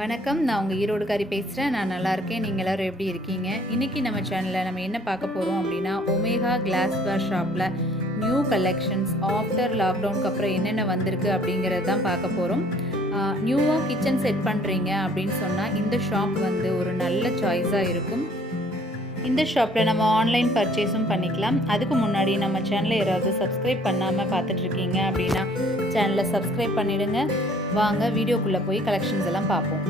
வணக்கம், நான் உங்கள் ஈரோடுக்காரி பேசுகிறேன். நான் நல்லா இருக்கேன். நீங்கள் எல்லோரும் எப்படி இருக்கீங்க? இன்றைக்கி நம்ம சேனலில் நம்ம என்ன பார்க்க போகிறோம் அப்படின்னா, ஒமேகா கிளாஸ்வேர் ஷாப்பில் நியூ கலெக்ஷன்ஸ் ஆஃப்டர் லாக்டவுனுக்கு அப்புறம் என்னென்ன வந்திருக்கு அப்படிங்கிறது தான் பார்க்க போகிறோம். நியூவாக கிச்சன் செட் பண்ணுறீங்க அப்படின்னு சொன்னால் இந்த ஷாப் வந்து ஒரு நல்ல சாய்ஸாக இருக்கும். இந்த ஷாப்பில் நம்ம ஆன்லைன் பர்ச்சேஸும் பண்ணிக்கலாம். அதுக்கு முன்னாடி நம்ம சேனலை யாராவது சப்ஸ்கிரைப் பண்ணாமல் பார்த்துட்ருக்கீங்க அப்படின்னா சேனலை சப்ஸ்கிரைப் பண்ணிவிடுங்க. வாங்க வீடியோக்குள்ளே போய் கலெக்ஷன்ஸ் எல்லாம் பார்ப்போம்.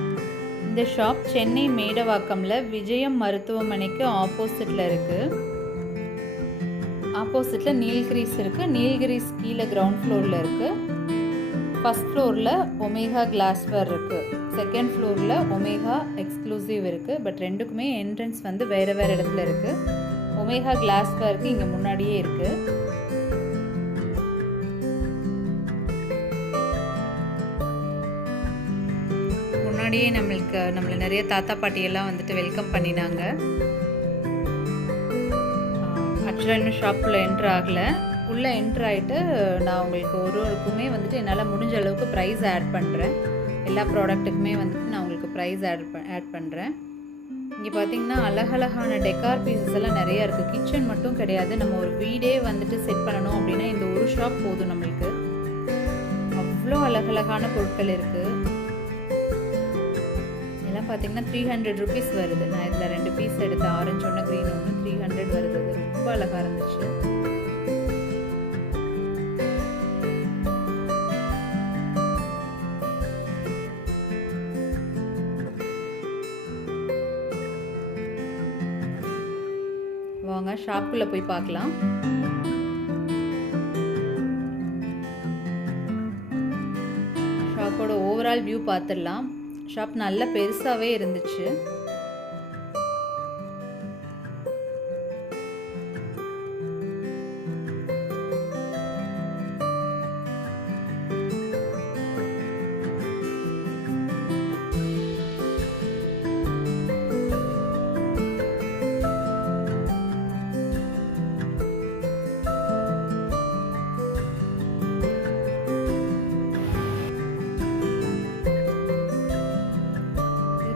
இந்த ஷாப் சென்னை மேடவாக்கமில் விஜயம் மருத்துவமனைக்கு ஆப்போசிட்டில் இருக்குது. ஆப்போசிட்டில் நீல்கிரிஸ் இருக்குது. நீல்கிரிஸ் கீழே கிரவுண்ட் ஃப்ளோரில் இருக்குது. ஃபஸ்ட் ஃப்ளோரில் ஒமேகா கிளாஸ்வேர் இருக்குது. செகண்ட் ஃப்ளோரில் ஒமேகா எக்ஸ்க்ளூசிவ் இருக்குது. பட் ரெண்டுக்குமே என்ட்ரன்ஸ் வந்து வேறு வேறு இடத்துல இருக்குது. ஒமேகா கிளாஸ்வேருக்கு இங்கே முன்னாடியே இருக்குது. முன்னாடியே நம்மளை நிறைய தாத்தா பாட்டியெல்லாம் வந்துட்டு வெல்கம் பண்ணினாங்க. ஆக்சுவலாக இன்னும் ஷாப்புக்குள்ளே என்ட்ரு ஆகலை. உள்ளே என்ட்ரு ஆகிட்டு நான் உங்களுக்கு ஒருவருக்குமே வந்துட்டு என்னால் முடிஞ்ச அளவுக்கு ப்ரைஸ் ஆட் பண்ணுறேன். எல்லா ப்ராடக்ட்டுக்குமே வந்துட்டு நான் உங்களுக்கு ப்ரைஸ் ஆட் பண்ணுறேன். இங்கே பார்த்தீங்கன்னா அழகழகான டெக்கார் பீசஸ் எல்லாம் நிறையா இருக்குது. கிச்சன் மட்டும் கிடையாது, நம்ம ஒரு வீடே வந்துட்டு செட் பண்ணணும் அப்படின்னா இந்த ஒரு ஷாப் போதும் நம்மளுக்கு. அவ்வளோ அழகழகான பொருட்கள் இருக்குது. எல்லாம் பார்த்தீங்கன்னா 300 rupees வருது. நான் இதில் 2 பீஸ் எடுத்தேன். ஆரஞ்சு ஒன்று, க்ரீன் ஒன்று. 300 வருது. அது ரொம்ப அழகாக இருந்துச்சு. வாங்க ஷாப்புக்குள்ளே போய் பார்க்கலாம். ஷாப்போட ஓவரால் வியூ பார்த்துடலாம். ஷாப் நல்ல பெருசாகவே இருந்துச்சு.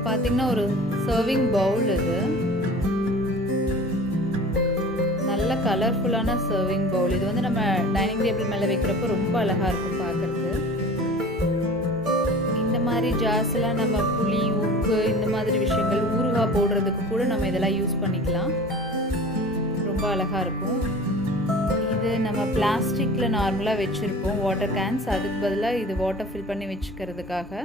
பார்த்தீங்கன்னா ஒரு சர்விங் பவுல். இது நல்ல கலர்ஃபுல்லான சர்விங் பவுல். இது வந்து நம்ம டைனிங் டேபிள் மேலே வைக்கிறப்போ ரொம்ப அழகாக இருக்கும் பார்க்குறதுக்கு. இந்த மாதிரி ஜார்ஸ் எல்லாம் நம்ம புளி, உப்பு இந்த மாதிரி விஷயங்கள் ஊறுகாய் போடுறதுக்கு கூட நம்ம இதெல்லாம் யூஸ் பண்ணிக்கலாம். ரொம்ப அழகாக இருக்கும். இது நம்ம பிளாஸ்டிக்கில் நார்மலாக வச்சுருப்போம் வாட்டர் கேன்ஸ். அதுக்கு பதிலாக இது வாட்டர் ஃபில் பண்ணி வச்சுக்கிறதுக்காக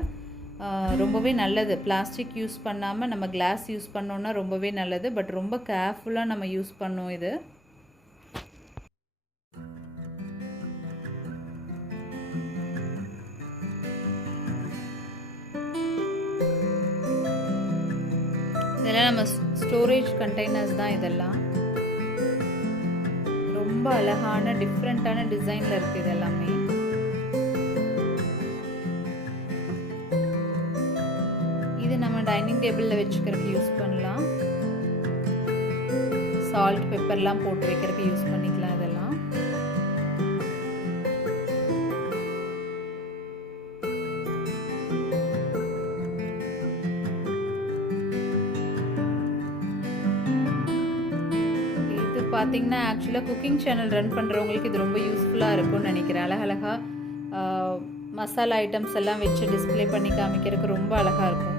ரொம்பவே நல்லது. பிளாஸ்டிக் யூஸ் பண்ணாமல் நம்ம கிளாஸ் யூஸ் பண்ணோன்னா ரொம்பவே நல்லது. பட் ரொம்ப கேர்ஃபுல்லாக நம்ம யூஸ் பண்ணோம். இது இதெல்லாம் நம்ம ஸ்டோரேஜ் கண்டெய்னர்ஸ் தான். இதெல்லாம் ரொம்ப அழகான டிஃப்ரெண்ட்டான டிசைனில் இருக்குது. இது எல்லாமே இது நம்ம டைனிங் டேபிளில் வச்சுக்கிறதுக்கு யூஸ் பண்ணலாம். சால்ட், பெப்பர்லாம் போட்டு வைக்கிறதுக்கு யூஸ் பண்ணிக்கலாம். இதெல்லாம் இது பார்த்தீங்கன்னா ஆக்சுவலாக குக்கிங் சேனல் ரன் பண்ணுறவங்களுக்கு இது ரொம்ப யூஸ்ஃபுல்லாக இருக்கும்னு நினைக்கிறேன். அழகழகாக மசாலா ஐட்டம்ஸ் எல்லாம் வச்சு டிஸ்பிளே பண்ணி காமிக்கிறதுக்கு ரொம்ப அழகாக இருக்கும்.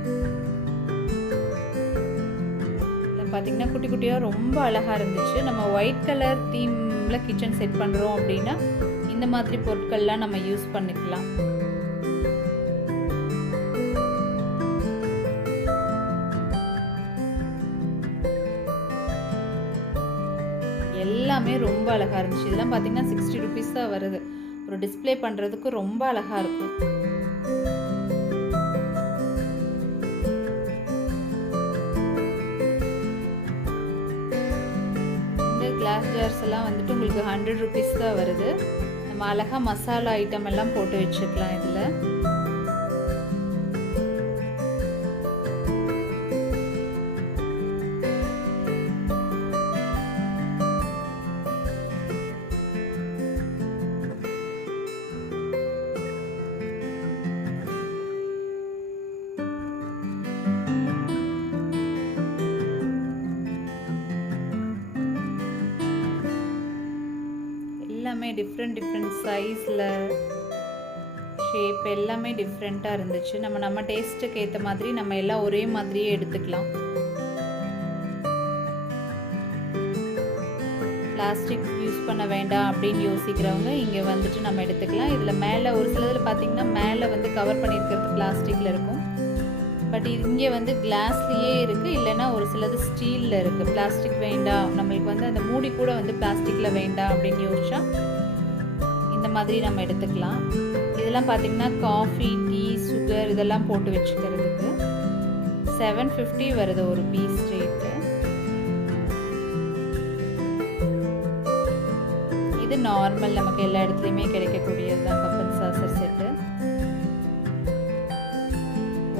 பார்த்திங்கன்னா குட்டி குட்டியாக ரொம்ப அழகாக இருந்துச்சு. நம்ம ஒயிட் கலர் தீமில் கிச்சன் செட் பண்ணுறோம் அப்படின்னா இந்த மாதிரி பொருட்கள்லாம் நம்ம யூஸ் பண்ணிக்கலாம். எல்லாமே ரொம்ப அழகாக இருந்துச்சு. இதெல்லாம் பார்த்திங்கன்னா 60 rupees தான் வருது. ஒரு டிஸ்பிளே பண்ணுறதுக்கு ரொம்ப அழகாக இருக்கும். இந்த கிளாஸ் ஜார்ஸ் எல்லாம் வந்துட்டு உங்களுக்கு 100 rupees தான் வருது. நம்ம அழகாக மசாலா ஐட்டம் எல்லாம் போட்டு வச்சுக்கலாம். இதில் எல்லாமே டிஃப்ரெண்ட் சைஸில் ஷேப் எல்லாமே டிஃப்ரெண்ட்டாக இருந்துச்சு. நம்ம டேஸ்ட்டுக்கு ஏற்ற மாதிரி நம்ம எல்லாம் ஒரே மாதிரியே எடுத்துக்கலாம். பிளாஸ்டிக் யூஸ் பண்ண வேண்டாம் அப்படின்னு யோசிக்கிறவங்க இங்கே வந்துட்டு நம்ம எடுத்துக்கலாம். இதில் மேலே ஒரு சிலதில் பார்த்திங்கன்னா மேலே வந்து கவர் பண்ணியிருக்கிறது பிளாஸ்டிக்கில் இருக்கும். பட் இங்கே வந்து கிளாஸ்லேயே இருக்குது, இல்லைன்னா ஒரு சிலது ஸ்டீலில் இருக்குது. பிளாஸ்டிக் வேண்டாம், நம்மளுக்கு வந்து அந்த மூடி கூட வந்து பிளாஸ்டிக்கில் வேண்டாம் அப்படின்னு யோசிச்சா இந்த மாதிரி நம்ம எடுத்துக்கலாம். இதெல்லாம் பார்த்திங்கன்னா காஃபி, டீ, சுகர் இதெல்லாம் போட்டு வச்சுக்கிறதுக்கு 750 வருது ஒரு பீஸ் ரேட்டு. இது நார்மல் நமக்கு எல்லா இடத்துலையுமே கிடைக்கக்கூடியது தான். Cup and saucer set,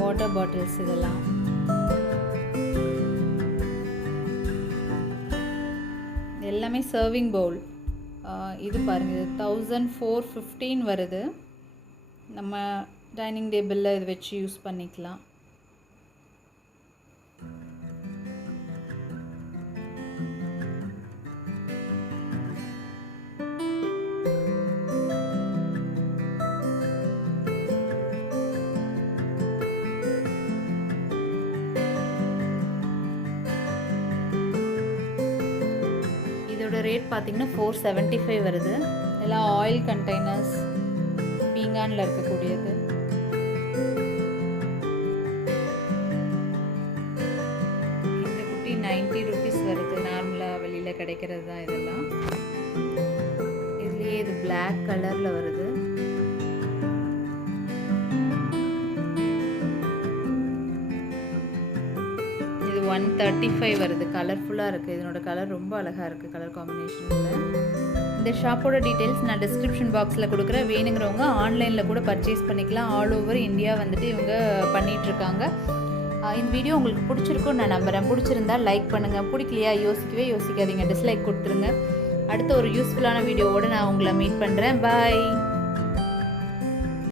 water bottles இதெல்லாம். எல்லாமே சர்விங் பவுல். இது பாருங்கள் 1415 வருது. நம்ம டைனிங் டேபிளில் இது வச்சு யூஸ் பண்ணிக்கலாம். இதோட ரேட் பார்த்திங்கன்னா 475 வருது. எல்லாம் ஆயில் கண்டெய்னர்ஸ், பீங்கானில் இருக்கக்கூடியது. இந்த குட்டி 90 rupees வருது. நார்மலாக வெளியில் கிடைக்கிறது தான் இதெல்லாம். இதுலேயே இது பிளாக் கலரில் வருது. இது 135 வருது. கலர்ஃபுல்லாக இருக்குது. இதனோட கலர் ரொம்ப அழகாக இருக்குது, கலர் காம்பினேஷனில். இந்த ஷாப்போட டீட்டெயில்ஸ் நான் டிஸ்கிரிப்ஷன் பாக்ஸில் கொடுக்குறேன். வேணுங்கிறவங்க ஆன்லைனில் கூட பர்ச்சேஸ் பண்ணிக்கலாம். ஆல் ஓவர் இந்தியா வந்துட்டு இவங்க பண்ணிகிட்ருக்காங்க. இந்த வீடியோ உங்களுக்கு பிடிச்சிருக்கும் நான் நம்புகிறேன். பிடிச்சிருந்தா லைக் பண்ணுங்கள், பிடிக்கலையா யோசிக்காதீங்க, டிஸ்லைக் கொடுத்துருங்க. அடுத்த ஒரு யூஸ்ஃபுல்லான வீடியோவோடு நான் உங்களை மீட் பண்ணுறேன். பாய்.